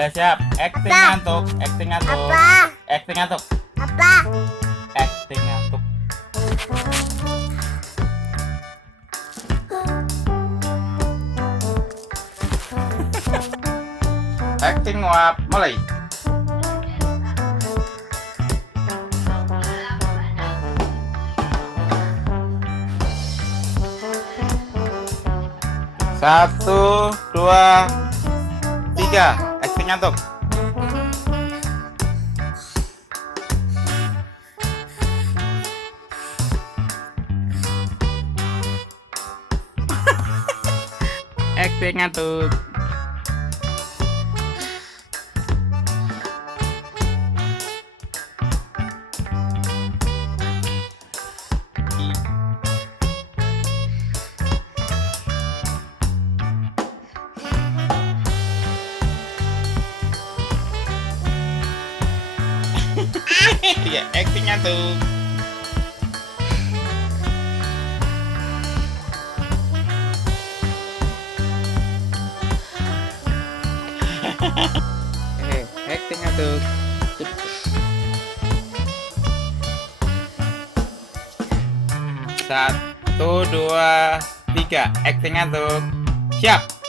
Udah siap. Acting Apa? ngantuk. Acting ngantuk. Apa? Acting ngantuk. Apa? Acting ngantuk. Acting nguap. Mulai. Satu, dua, tiga. Acting ngantuk. Acting ngantuk. Ya, acting ngantuk. Acting ngantuk. Satu, dua, tiga. Acting ngantuk. Siap.